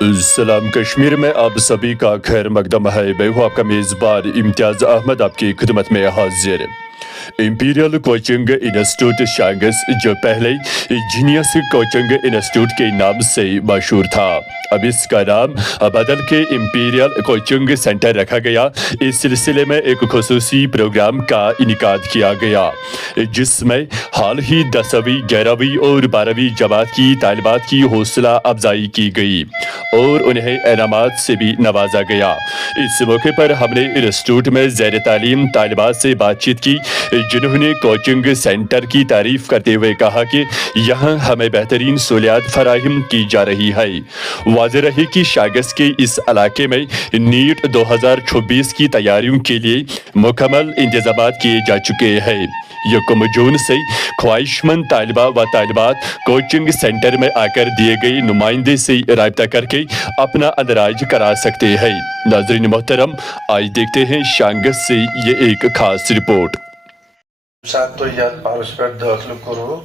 सलाम कश्मीर में आप सभी का खैर मकदम है। मैं हूँ आपका मेज़बान इम्तियाज़ अहमद आपकी खिदमत में हाजिर। इंपीरियल कोचिंग इंस्टीट्यूट शांगस जो पहले जीनियस कोचिंग इंस्टीट्यूट के नाम से मशहूर था, अब इसका नाम बदल के इंपीरियल कोचिंग सेंटर रखा गया। इस सिलसिले में एक खुसूसी प्रोग्राम का इनेकाद किया गया जिसमें हाल ही 10वीं 11वीं और 12वीं जमात की तालिबात की हौसला अफजाई की गई और उन्हें इनामात से भी नवाजा गया। इस मौके पर हमने इंस्टीट्यूट में ज़ैर तालीम तालिबात से बातचीत की जिन्होंने कोचिंग सेंटर की तारीफ करते हुए कहा कि यहाँ हमें बेहतरीन सहूलियात फराहम की जा रही है। वाज़ेह रहे कि शागस के इस इलाके में नीट 2026 की तैयारियों के लिए मुकम्मल इंतजाम किए जा चुके हैं। यकम जून से ख्वाहिशमंद तालिबा व तालिबात कोचिंग सेंटर में आकर दिए गए नुमाइंदे से राब्ता करके अपना अंदराज करा सकते हैं। नाज़रीन मोहतरम, आज देखते हैं शांगस से ये एक खास रिपोर्ट। साथ तो याद पारस पर दाखिल करो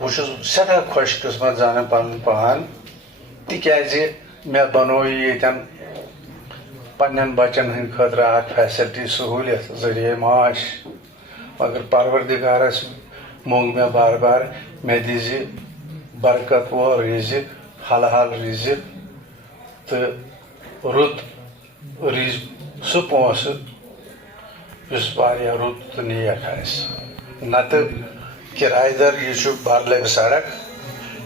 वो सदा खुश किस्मत जाने पन पान तिकाजे मे बनो ये पन्न बचन हंद खतर अख फैसिलिटी सहूलियत जरिए माश मगर परवरदिगारस मोंग में बार बार मे दीजिए बरकत व रिजिक हल हल रिजिक तो रुत रिज सह पोस रुत तो नेक नत किरायेदार यह बरलब सड़क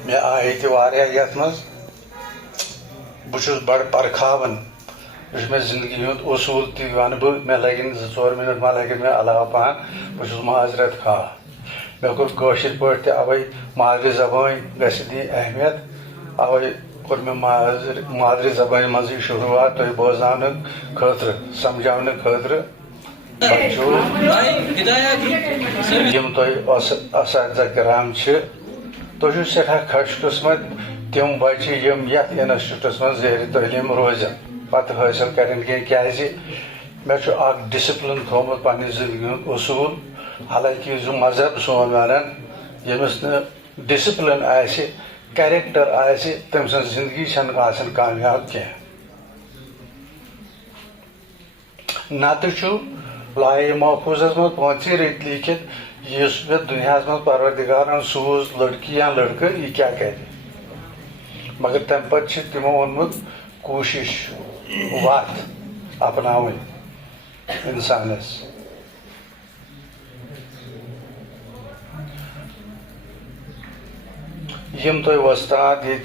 मे आए तथ मज बहु बड़ परखावन मे जिंदगी हूँ उसूल वन बह मे लगन 2-4 मिनट मा लगे मे अलाव पान बहु माजरत खा मे कोर पे अवे मादरी जबान दी अहमियत अवे कोर मे मादरी जबान मज शुरुआत तुम बोजान खतर समझाने खतर बच्चों यम तुम कराम तुम सठा खुश किस्मत तम बच्चे यम यथ इंस्टीट्यूटस मज ज़ेर तालीम रोजन पत हासिल करें क्या मे डिसिप्लिन थोमुत पन्ने जिंदगी हूँ उसूल हालांकि जो मजहब सोन वन यमिस डिसिप्लिन आसे कैरेक्टर आसे तम सं जिंदगी कामयाब कह नत लाए महफूजस मज 5 रेत लिखित इस दुनिया मज परवरदिगारन सूज लड़की या लड़का यह क्या कर मगर तम पे तमो वोनमुत कोशिश वत अपनाव इंसानस यम तुम वस्ताद ये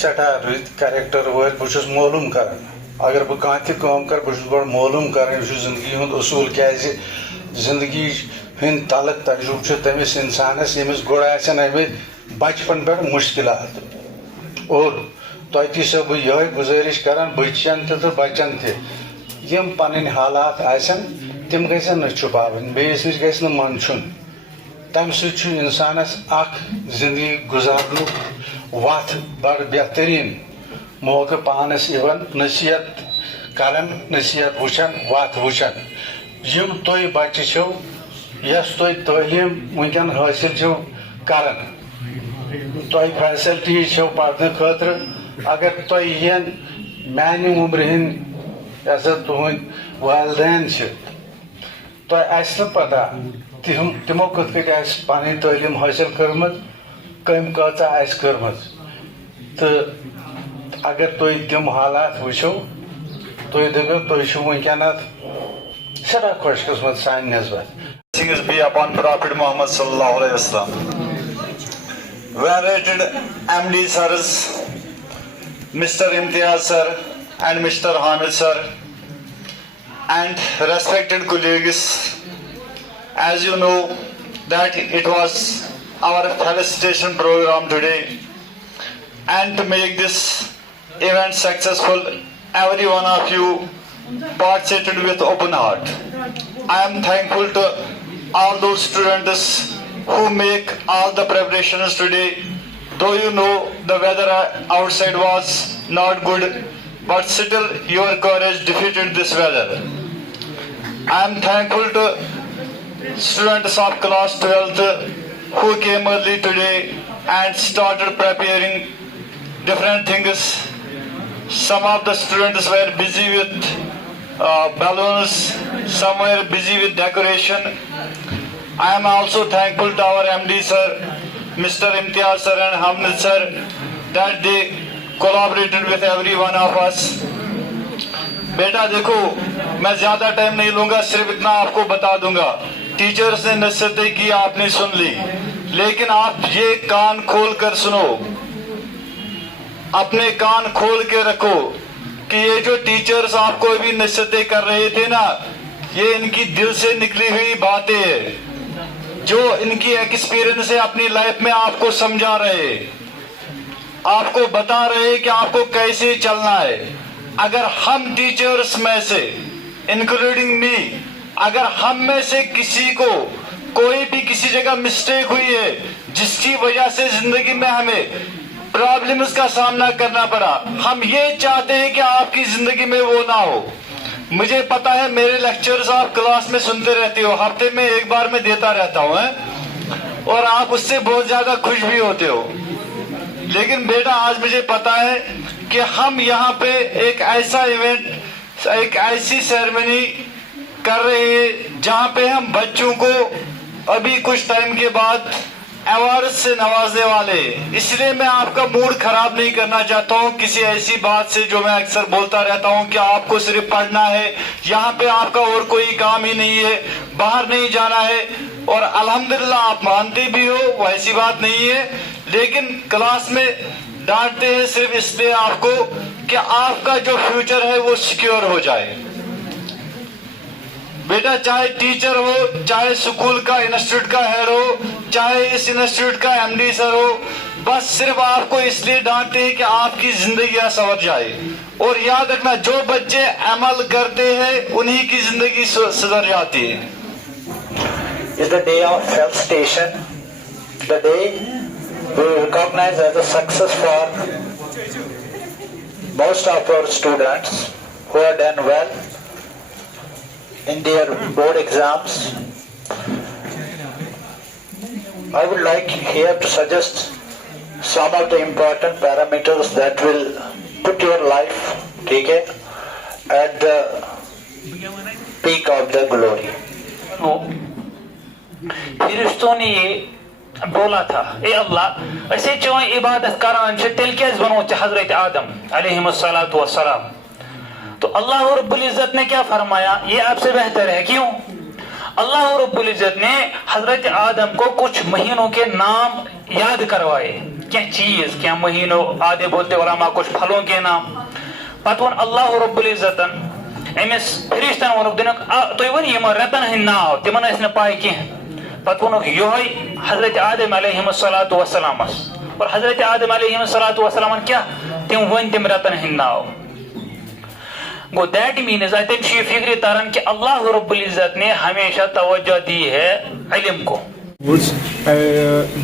सठा रुत कैरेक्टर वल बहुत मालूम कर अगर बह कम कर बहुत गो मालूम कर जिंदगी हूँ उसूल क्या जिंदगी हंद तलक तजुर्बे तमिस इंसानस यमिस गोड़ आमे बचपन पे मुश्किलात और तुम सो बह यह गुजारिश करान बच्चन तो बच्चन तम पन हालात आसन तम गन छुपावन बेस नश गि मंचुन तम इंसानस अख जिंदगी गुजारन वत बड़ बेहतरीन मौके पानस इवन नसीहत करन नसीहत वुचन वत वुचन यम तुम बच्चे छो यस तुम तालीम वनकन हासिल छो करन तुम फैसिलिटी छो पढ़ने खतर अगर तुम यन मानी उम्र हंद तुहद वालदेन तुम पता तमो कत पन तालीम हासिल कर्म कम कर्म तो अगर तुम तम हालात वो तुम दपो तुम वनकन सदा खुश किस्मत सान नस्बत Blessings be upon Prophet Muhammad sallallahu alaihi wasallam. Venerated MD sirs, Mr. Imtiaz sir and Mr. Hamid sir, and respected colleagues, as you know that it was our felicitation program today, and to make this event successful, every one of you participated with open heart. I am thankful to all those students who make all the preparations today, though you know the weather outside was not good, but still your courage defeated this weather. I am thankful to students of class 12th who came early today and started preparing different things. Some of the students were busy with balloons, some were busy with decoration. I am also thankful to our MD sir, Mr. Imtiaz sir and Hamid sir, that they collaborated with every one of us. बेटा देखो, मैं ज्यादा time नहीं लूंगा, सिर्फ इतना आपको बता दूंगा, टीचर्स ने नसीहतें की, आपने सुन ली, लेकिन आप ये कान खोल कर सुनो, अपने कान खोल के रखो कि ये जो टीचर्स आपको अभी नसीहतें कर रहे थे ना, ये इनकी दिल से निकली हुई बातें हैं, जो इनकी एक्सपीरियंस है अपनी लाइफ में आपको समझा रहे, आपको बता रहे कि आपको कैसे चलना है. अगर हम टीचर्स में से, इंक्लूडिंग मी, अगर हम में से किसी को कोई भी किसी जगह मिस्टेक हुई है जिसकी वजह से जिंदगी में हमें प्रॉब्लम्स का सामना करना पड़ा, हम ये चाहते हैं कि आपकी जिंदगी में वो ना हो. मुझे पता है मेरे लेक्चर्स आप क्लास में सुनते रहते हो, हफ्ते में एक बार मैं देता रहता हूँ और आप उससे बहुत ज्यादा खुश भी होते हो, लेकिन बेटा आज मुझे पता है कि हम यहाँ पे एक ऐसा इवेंट, एक ऐसी सेरेमनी कर रहे हैं जहाँ पे हम बच्चों को अभी कुछ टाइम के बाद अवार्ड से नवाजने वाले हैं. इसलिए मैं आपका मूड खराब नहीं करना चाहता हूँ किसी ऐसी बात से जो मैं अक्सर बोलता रहता हूँ कि आपको सिर्फ पढ़ना है, यहाँ पे आपका और कोई काम ही नहीं है, बाहर नहीं जाना है. और अल्हम्दुलिल्लाह आप मानते भी हो, वैसी बात नहीं है, लेकिन क्लास में डांटते हैं सिर्फ इसलिए आपको कि आपका जो फ्यूचर है वो सिक्योर हो जाए. बेटा चाहे टीचर हो, चाहे स्कूल का इंस्टीट्यूट का हेड हो, चाहे इस इंस्टीट्यूट का एमडी सर हो, बस सिर्फ आपको इसलिए डांटते हैं कि आपकी जिंदगी संवर जाए. और याद रखना, जो बच्चे अमल करते हैं उन्हीं की जिंदगी सुधर जाती है. Is the day of felicitation, the day we recognize as a success for most of our students who have done well in their board exams. I would like here to suggest some of the important parameters that will put your life, okay, at the peak of the glory. फरिश्तों ने ये बोला था, ए अल्लाह ऐसे जो इबादत करान तेल क्या बनो हजरत आदम अलैहिस्सलातु वस्सलाम. तो अल्लाह रब्बुल इज्जत ने क्या फरमाया, ये आपसे बेहतर है. क्यों? अल्लाह रब्बुल इज्जत ने हजरत आदम को कुछ महीनों के नाम याद करवाए, क्या चीज, क्या महीनों, आधे बोलते उलमा कुछ फलों के नाम. पत वन अल्लाह रब्बुल इज्जतन अमिस फरिश्तन वन दिन तुम वन यम रतन हंद नाव तिमन न पाए कह. पत वोनुक योहै हजरत आदम अलैहिस्सलातु वस्सलाम. और हजरत आदम अलैहिस्सलातु वस्सलाम क्या तिम वन तिम रतन हंद नाव. गो दैट मीन्स अतन ये फिक्र तरन कि अल्लाह रब्बुल इज्जत ने हमेशा तवज्जो दी है इल्म को.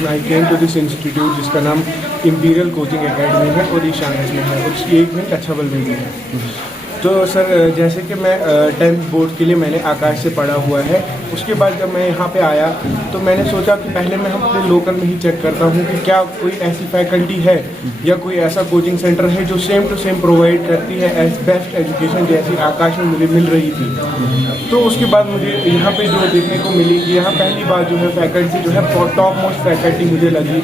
I came to this institute जिसका नाम इंपीरियल कोचिंग एकेडमी है और ईशान में है, और इसकी एक मिनट अच्छा बल में भी है. तो सर जैसे कि मैं 10th बोर्ड के लिए मैंने आकाश से पढ़ा हुआ है, उसके बाद जब मैं यहाँ पे आया तो मैंने सोचा कि पहले मैं अपने लोकल में ही चेक करता हूँ कि क्या कोई ऐसी फैकल्टी है या कोई ऐसा कोचिंग सेंटर है जो सेम टू सेम प्रोवाइड करती है एज बेस्ट एजुकेशन जैसी आकाश में मुझे मिल रही थी. तो उसके बाद मुझे यहाँ पे जो देखने को मिली, यहाँ पहली बार जो है फैकल्टी जो है टॉप मोस्ट फैकल्टी मुझे लगी,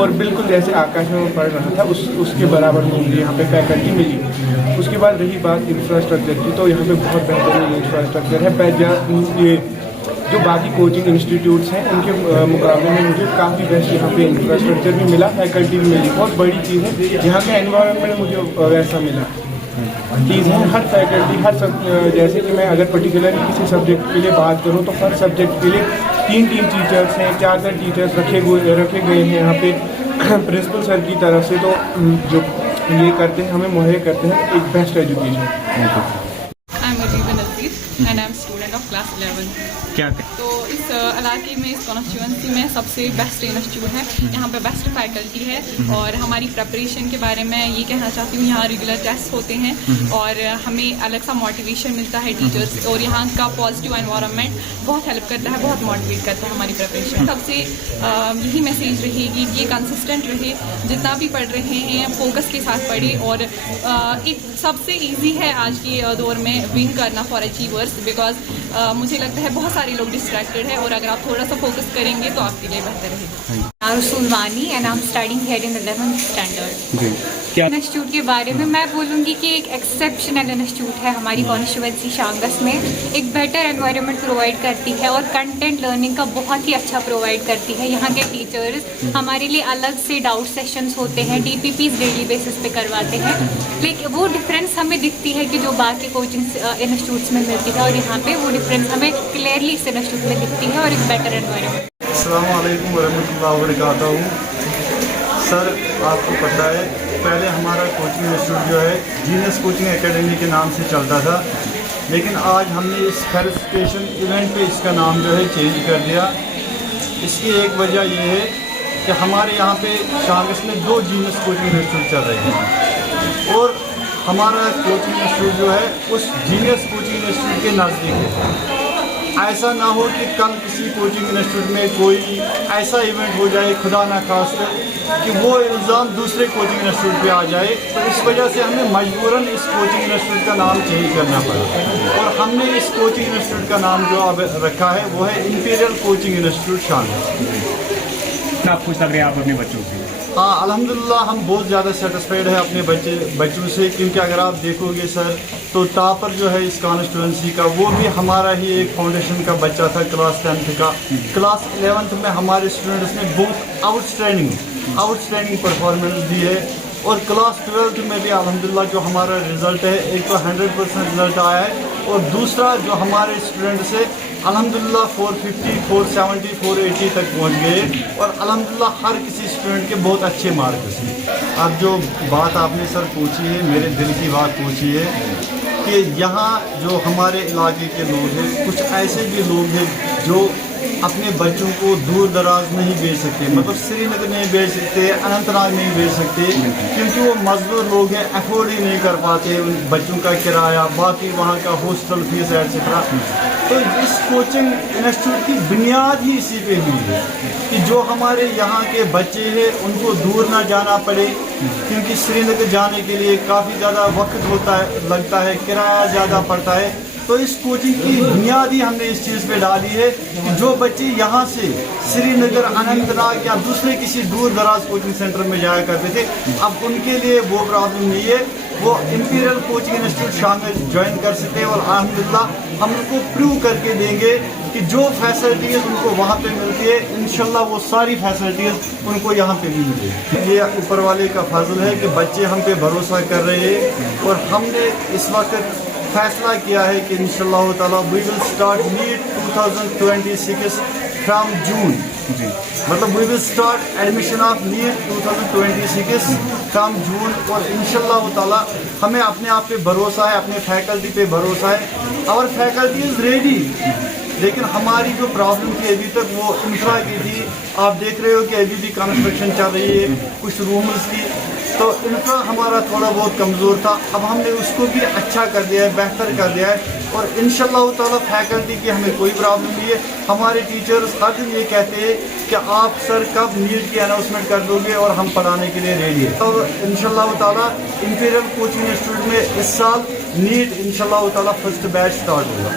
और बिल्कुल जैसे आकाश में पढ़ रहा था उसके बराबर मुझे यहाँ पे फैकल्टी मिली. उसके बाद रही बात इंफ्रास्ट्रक्चर की, तो यहाँ पे बहुत बेहतरीन इंफ्रास्ट्रक्चर है. ये जो बाकी कोचिंग इंस्टीट्यूट्स हैं उनके मुकाबले में मुझे काफ़ी बेस्ट यहाँ पे इंफ्रास्ट्रक्चर भी मिला, फैकल्टी भी मिली. बहुत बड़ी चीज़ है, यहाँ का एनवायरनमेंट मुझे वैसा मिला. चीज़ है हर फैकल्टी जैसे कि मैं अगर पर्टिकुलरली किसी सब्जेक्ट के लिए बात करूँ तो हर सब्जेक्ट के लिए 3 टीचर्स हैं, 4 टीचर्स रखे गए हैं यहाँ पे प्रिंसिपल सर की तरफ से. तो जो ये करते हैं, हमें मुहैया करते हैं एक best education. I'm Ajiba Nazir and I'm student of class 11। क्या तो इस इलाके में, इस कॉन्स्टिट्यूंसी में सबसे बेस्ट इंस्टीट्यूट है। यहाँ पे बेस्ट फैकल्टी है और हमारी प्रिपरेशन के बारे में ये कहना चाहती हूँ, यहाँ रेगुलर टेस्ट होते हैं और हमें अलग सा मोटिवेशन मिलता है टीचर्स, और यहाँ का पॉजिटिव एनवायरनमेंट बहुत हेल्प करता है, बहुत मोटिवेट करता है हमारी प्रिपरेशन। सबसे यही मैसेज रहेगी कि कंसिस्टेंट रहे, जितना भी पढ़ रहे हैं फोकस के साथ पढ़े, और एक सबसे ईजी है आज के दौर में विन करना फॉर अचीवर्स, बिकॉज मुझे लगता है बहुत सारे लोग डिस्ट्रैक्टेड है, और अगर आप थोड़ा सा फोकस करेंगे तो आपके लिए बेहतर रहेगा। सुलवानी and I am studying here in 11th standard. जी क्या इंस्टीट्यूट के बारे में मैं बोलूँगी कि एक एक्सेप्शनल इंस्टीट्यूट है हमारी कॉन्स्टिट्यूंसी शांगस में। एक बेटर एनवायरनमेंट प्रोवाइड करती है और कंटेंट लर्निंग का बहुत ही अच्छा प्रोवाइड करती है। यहाँ के टीचर्स हमारे लिए अलग से डाउट सेशंस होते हैं, DPPs डेली बेसिस पे करवाते हैं, लेकिन वो डिफरेंस हमें दिखती है कि जो बाकी कोचिंग इंस्टीट्यूट्स में मिलती है, और यहाँ पे वो डिफरेंस हमें क्लियरली इस इंस्टीट्यूट में दिखती है, और एक बेटर एनवायरनमेंट। अस्सलाम वालेकुम वरहमतुल्लाहि वबरकातुहू। सर आपको पता है पहले हमारा कोचिंग इंस्टीट्यूट जो है जीनियस कोचिंग एकेडमी के नाम से चलता था, लेकिन आज हमने इस फेलिसिटेशन इवेंट पे इसका नाम जो है चेंज कर दिया। इसकी एक वजह यह है कि हमारे यहाँ पे शांगस में 2 जीनियस कोचिंग इंस्टीट्यूट चल रहे हैं, और हमारा कोचिंग इंस्टीट्यूट जो है उस जीनियस कोचिंग इंस्टीट्यूट के नज़दीक है। ऐसा ना हो कि कल किसी कोचिंग इंस्टीट्यूट में कोई ऐसा इवेंट हो जाए, खुदा ना खास्ता, कि वो इल्ज़ाम दूसरे कोचिंग इंस्टीट्यूट पे आ जाए, तो इस वजह से हमें मजबूरन इस कोचिंग इंस्टीट्यूट का नाम चेंज करना पड़ा, और हमने इस कोचिंग इंस्टीट्यूट का नाम जो अब रखा है वो है इंपीरियल कोचिंग इंस्टीट्यूट शांगस। आप खुश लग रहे हैं आप अपने बच्चों से? हाँ अल्हम्दुलिल्लाह हम बहुत ज़्यादा सेटिस्फाइड है अपने बच्चों से, क्योंकि अगर आप देखोगे सर तो टॉपर जो है इस कॉन्स्टिट्यूंसी का वो भी हमारा ही एक फाउंडेशन का बच्चा था क्लास 10th का। क्लास 11th में हमारे स्टूडेंट्स ने बहुत आउटस्टैंडिंग परफॉर्मेंस दी है, और क्लास 12th में भी अल्हम्दुलिल्लाह जो हमारा रिज़ल्ट है, एक तो 100% रिज़ल्ट आया है, और दूसरा जो हमारे स्टूडेंट्स है अल्हम्दुलिल्लाह 450, 470, 480 तक पहुंच गए, और अल्हम्दुलिल्लाह हर किसी स्टूडेंट के बहुत अच्छे मार्क्स हैं। अब जो बात आपने सर पूछी है, मेरे दिल की बात पूछी है कि यहाँ जो हमारे इलाके के लोग हैं, कुछ ऐसे भी लोग हैं जो अपने बच्चों को दूर दराज नहीं भेज सकते, मतलब श्रीनगर नहीं भेज सकते, अनंतनाग नहीं भेज सकते, क्योंकि वो मजदूर लोग हैं, अफोर्ड ही नहीं कर पाते उन बच्चों का किराया, बाकी वहाँ का हॉस्टल फीस एट्सेट्रा। तो इस कोचिंग इंस्टीट्यूट की बुनियाद ही इसी पे हुई है कि जो हमारे यहाँ के बच्चे हैं उनको दूर ना जाना पड़े, क्योंकि श्रीनगर जाने के लिए काफ़ी ज़्यादा वक्त लगता है, किराया ज़्यादा पड़ता है। तो इस कोचिंग की बुनियाद ही हमने इस चीज़ पे डाली है कि जो बच्चे यहाँ से श्रीनगर, अनंतनाग या दूसरे किसी दूर दराज कोचिंग सेंटर में जाया करते थे, अब उनके लिए वो प्रॉब्लम नहीं है, वो इंपीरियल कोचिंग इंस्टीट्यूट शामिल ज्वाइन कर सकते हैं, और अल्हम्दुलिल्लाह हम उनको प्रूव करके देंगे कि जो फैसिलिटीज़ उनको वहाँ पे मिलती है, इंशाल्लाह वो सारी फैसिलिटीज़ उनको यहाँ पे भी मिलेगी। ये ऊपर वाले का फजल है कि बच्चे हम पे भरोसा कर रहे हैं, और हमने इस वक्त फैसला किया है कि इंशाल्लाह ताला we will start NEET 2026 from June. जी मतलब we will start admission of NEET 2026 from June, और इंशाल्लाह ताला हमें अपने आप पे भरोसा है, अपने फैकल्टी पे भरोसा है, और फैकल्टी इज़ रेडी। लेकिन हमारी जो प्रॉब्लम थी अभी तक वो इंफ्रा की थी। आप देख रहे हो कि अभी भी कंस्ट्रक्शन चल रही है कुछ रूम्स की, तो इंफ्रा हमारा थोड़ा बहुत कमज़ोर था, अब हमने उसको भी अच्छा कर दिया है, बेहतर कर दिया है, और इंशाल्लाह ताला फैकल्टी की हमें कोई प्रॉब्लम नहीं है। हमारे टीचर्स हर दिन ये कहते हैं कि आप सर कब नीट की अनाउंसमेंट कर दोगे, और हम पढ़ाने के लिए रेडी है। तो इंशाल्लाह ताला इंपीरियल कोचिंग इंस्टीट्यूट में इस साल नीट इंशाल्लाह ताला फर्स्ट बैच स्टार्ट होगा।